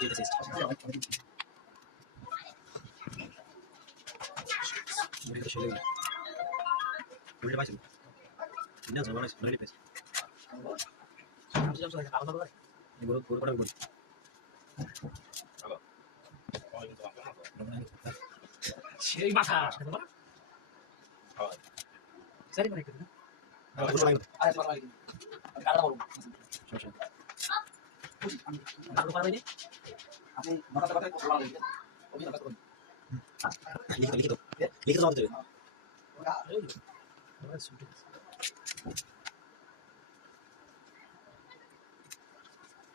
geht es jetzt. Muri da şöyle. Muri başım. Ne zaman var? Böyle pes. Guru pada guru. সেই মাথা সেটা বলা সারি করে একটু না Guru lain. আরে তোমার লাগি আমি কাটা বলবো কাটা পারবে না আপনি মাথাটা কথা বলা লাগবে ওই কথা করুন Lihat. Lihat sama tu. ওটা ওটা সুট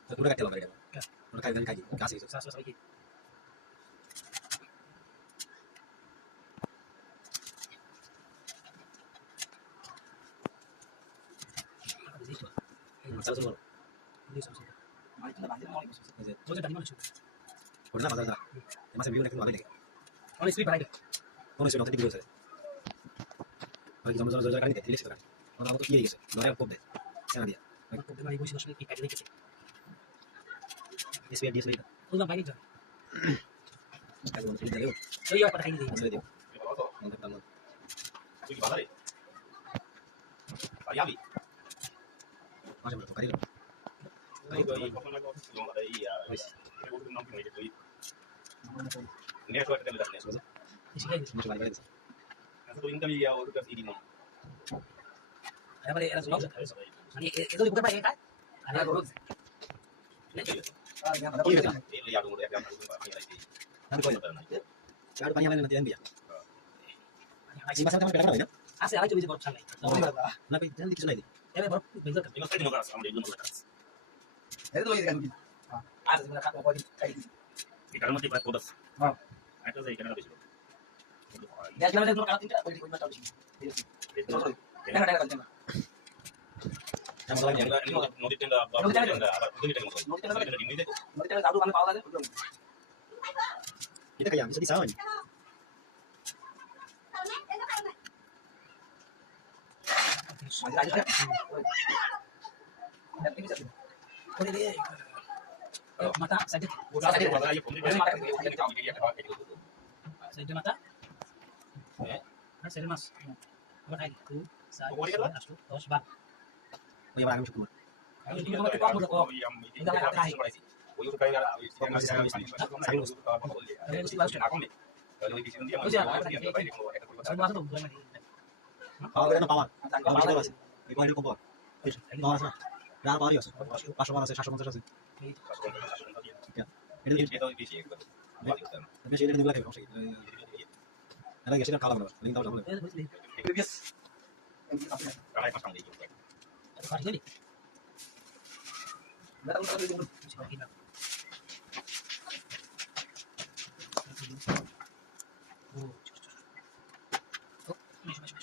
Guru kat dalam mereka. Guru kaji. Kasih itu. সাস সাস Masalah semua. ini sama sama mari kita bantu mau ikut boleh tadi mana cuy Guru nak masalah. Masih biru nak tu ada lagi. oleh istri baik Orang sudah nanti biru saja. Lagi zaman kali ni dia sekarang. Orang aku tu kiri gitu. Orang aku deh. Sana dia. aku udah mari musim musim ikat dikit Dia sendiri. udah baik aja Kalau orang tidak lewat. so iya pada ini Masalah dia. Mantap tamu. Macam berapa kali? isi kayak Macam kali kali. ada pada era sudah ini itu bukan baik kan ada guru Nanti kau yang. Kalau panjang nanti yang dia. Ini masa kamu berapa ini? asli aja bisa baru sampai Nanti jangan dikit lagi. ya baru bentar kan Ini kan sama dia belum lekas. itu lagi kan ada sebenarnya kata mau kayak gitu Ikan mati berat kodas. Ah. Itu saya ikan habis. ya jangan ada kalau tidak boleh ikut macam ini kan ada kan Yang masalah yang নদীর Tenda নদীর Tenda আবার দুই Tenda মতো নদীর Tenda ডিম দিতে nanti kita tahu kami pahala kan belum kita kayak bisa disawin. nanti aja ya ini bisa boleh deh mata sakit ওটা আছে বলা এই ফোন দিয়ে মারা দিয়ে চাও দিয়ে একটা পাওয়া গেল sakit mata sakit mas apa lagi tuh saya asal terus bang Oh ya barang syukur. ini mau kita mau kok Enggak ada lagi. ওই ওটা কাইরা ওই masih sama sama apa boleh ya. mesti langsung Aku nih. Kalau di sini dia oh ya masih dia baik kalau ada saya masuk tuh bukan Power kita power. Power kita masih. Ibu ada kompor. Power sana. Berapa power yos? Pasok mana sih? 750 sih. Ya. Ini itu di sini. tapi sih ini juga ada sih. Ada geser kalah berapa? Link tahu boleh. previous Kalau pasang di sini. ada kali ini nggak tahu dulu masih lagi